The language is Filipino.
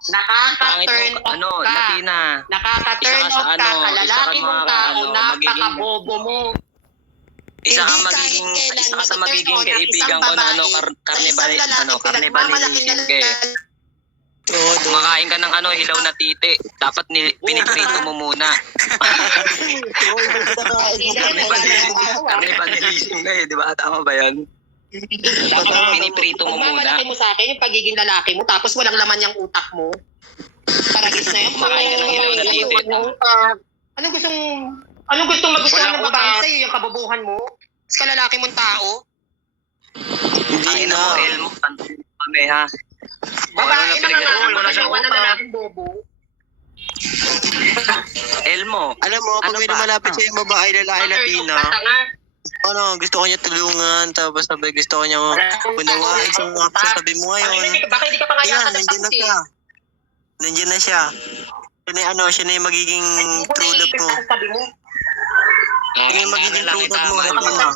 Nakaka-turn off ano, ka. Latina. Nakaka-turn Isa ka sa off ka. ano, Kalalaki isa ka mong mga tao, ano, napaka-bobo mo. Isa ka Hindi magiging, kahit kailan isa ka sa mag-turn magiging on ang kaibigan isang ko na ano, babae sa carnival, isang lalaki, ano, pinagmamalaki carnivalism na ka eh. Kumakain ka ng ano, hilaw na titi. Dapat piniprito mo muna. Carnivalism na eh, di ba? Tama ba yan? Dapat piniprito mo muna. Pagmamalaki mo sa akin yung pagiging lalaki mo, tapos walang laman yung utak mo. Paragis na yan. Kumakain ka ng hilaw na titi. Anong gustong magustuhan Walang ng babae utak. sa'yo, yung kabubuhan mo? Mas kalalaki mong tao? Hindi na mo, Elmo. Kami ha. Babae na nga, Wala siyang magawa ng utak. lalaking bobo. Elmo. Alam mo, pag Ano may ba? lumalapit sa yung babae, lalaki, Latina, Tanga. ano, gusto ko niya tulungan, tapos sabi, gusto ko niya unawain sa mga sabi mo ngayon. Baka hindi ka pa kaya Ayan, nandiyan na siya. Nandiyan na siya. Siya na yung magiging true love mo. Sabi mo. Siya na yung magiging true love mo, Latina.